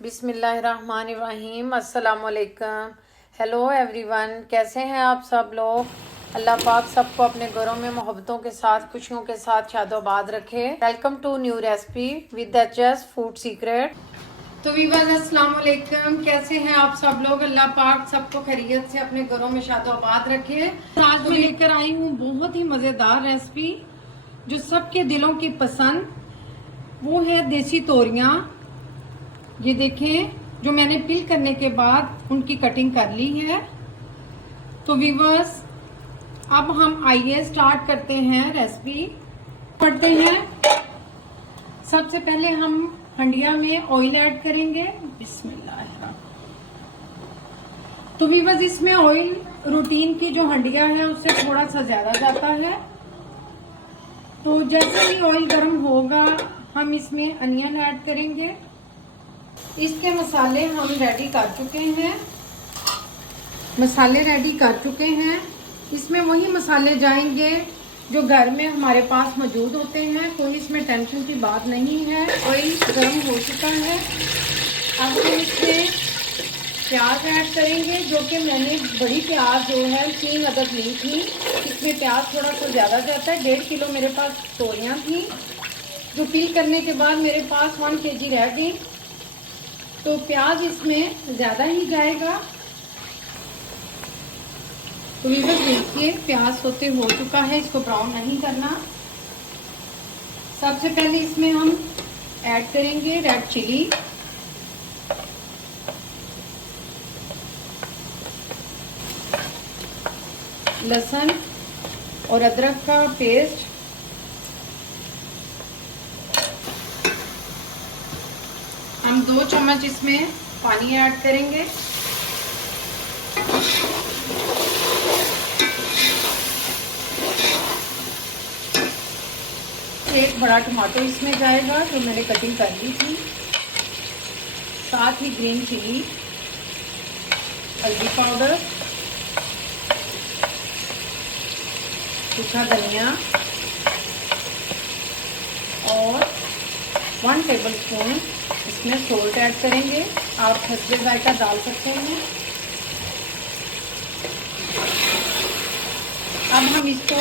बिस्मिल्लाहिर्रहमानिर्रहीम। अस्सलाम वालेकुम। हेलो एवरीवन, कैसे हैं आप सब लोग। अल्लाह पाक सबको अपने घरों में मोहब्बतों के साथ, खुशियों के साथ शादोबाद रखे। Welcome to new recipe with HS food secret. तो वीवर्स अस्सलाम वालेकुम, कैसे हैं आप सब लोग। अल्लाह पाक सबको खैरियत से अपने घरों में शादोबाद रखे। आज मैं लेकर आई हूँ बहुत ही मज़ेदार रेसिपी जो सबके दिलों की पसंद, वो है देसी तोरियां। ये देखें, जो मैंने पील करने के बाद उनकी कटिंग कर ली है। तो व्यूअर्स, अब हम आइए स्टार्ट करते हैं रेसिपी। करते हैं, सबसे पहले हम हंडिया में ऑयल ऐड करेंगे। बिस्मिल्लाह। तो व्यूअर्स, इसमें ऑयल रूटीन की जो हंडिया है उससे थोड़ा सा ज्यादा जाता है। तो जैसे ही ऑयल गर्म होगा हम इसमें अनियन ऐड करेंगे। इसके मसाले हम रेडी कर चुके हैं। मसाले रेडी कर चुके हैं। इसमें वही मसाले जाएंगे जो घर में हमारे पास मौजूद होते हैं। कोई इसमें टेंशन की बात नहीं है। ऑयल गर्म हो चुका है। अब हम इसमें प्याज ऐड करेंगे, जो कि मैंने बड़ी प्याज जो है 3 अदद ली थी। इसमें प्याज थोड़ा सा ज़्यादा जाता है। 1.5 किलो मेरे पास तोरियां थी, जो पील करने के बाद मेरे पास 1 kg रह गई। तो प्याज इसमें ज्यादा ही जाएगा। तो व्यूअर्स देखिए, प्याज सोते हो चुका है, इसको ब्राउन नहीं करना। सबसे पहले इसमें हम ऐड करेंगे रेड चिली, लहसुन और अदरक का पेस्ट, हम 2 चम्मच इसमें पानी ऐड करेंगे। एक बड़ा टमाटर इसमें जाएगा जो मैंने कटिंग कर ली थी। साथ ही ग्रीन चिली, हल्दी पाउडर, सूखा धनिया और 1 टेबलस्पून इसमें सोल्ट ऐड करेंगे। आप हस्बे जायका डाल सकते हैं। अब हम इसको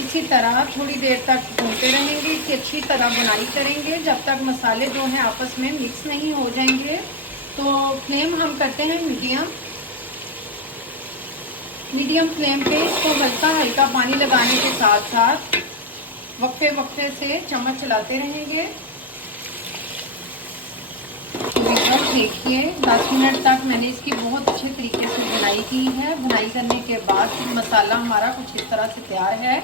इसी तरह थोड़ी देर तक भूनते रहेंगे। इसकी अच्छी तरह बुनाई करेंगे जब तक मसाले जो हैं आपस में मिक्स नहीं हो जाएंगे। तो फ्लेम हम करते हैं मीडियम फ्लेम पे। इसको हल्का हल्का पानी लगाने के साथ साथ वक्फे वक्फे से चम्मच चलाते रहेंगे। देखिए, 10 मिनट तक मैंने इसकी बहुत अच्छे तरीके से बुनाई की है। बुनाई करने के बाद मसाला हमारा कुछ इस तरह से तैयार है।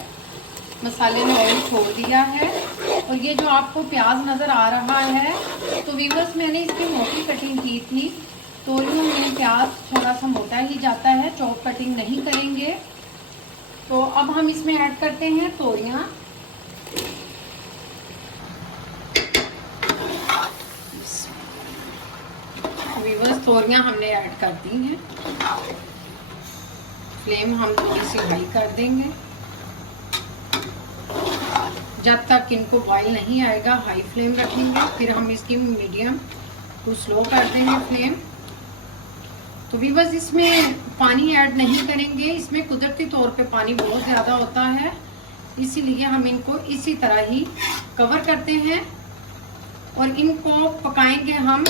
मसाले ने ऑयल छोड़ दिया है। और ये जो आपको प्याज नज़र आ रहा है, तो व्यूअर्स मैंने इसकी मोटी कटिंग की थी। तोरियों में प्याज थोड़ा सा मोटा ही जाता है, चॉप कटिंग नहीं करेंगे। तो अब हम इसमें ऐड करते हैं तोरियां। व्यूअर्स, तोरियां हमने ऐड कर दी हैं। फ्लेम हम थोड़ी सी हाई कर देंगे जब तक इनको बॉईल नहीं आएगा। हाई फ्लेम रखेंगे, फिर हम इसकी मीडियम टू स्लो कर देंगे फ्लेम। तो व्यूअर्स, इसमें पानी ऐड नहीं करेंगे। इसमें कुदरती तौर पे पानी बहुत ज़्यादा होता है, इसीलिए हम इनको इसी तरह ही कवर करते हैं और इनको पकाएंगे हम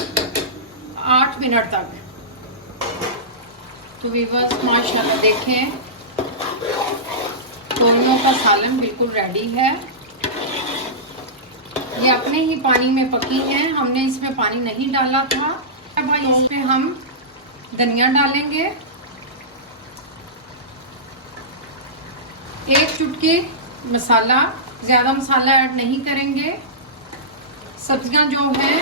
8 मिनट तक। तो व्यूअर्स, माशाल्लाह देखें, तोरियों का सालन बिल्कुल रेडी है। ये अपने ही पानी में पकी हैं, हमने इसमें पानी नहीं डाला था। अब इसमें हम धनिया डालेंगे, 1 चुटकी मसाला, ज़्यादा मसाला ऐड नहीं करेंगे। सब्जियां जो हैं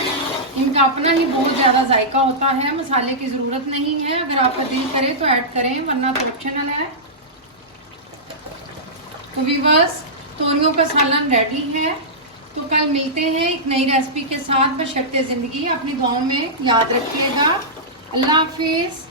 इनका अपना ही बहुत ज़्यादा जायका होता है, मसाले की ज़रूरत नहीं है। अगर आपका दिल करे तो ऐड करें, वरना तो ऑप्शनल है। तो व्यूअर्स, तोरियों का सालन रेडी है। तो कल मिलते हैं एक नई रेसिपी के साथ। बशर्ते ज़िंदगी, अपनी दुआओं में याद रखिएगा। अल्लाह हाफिज़।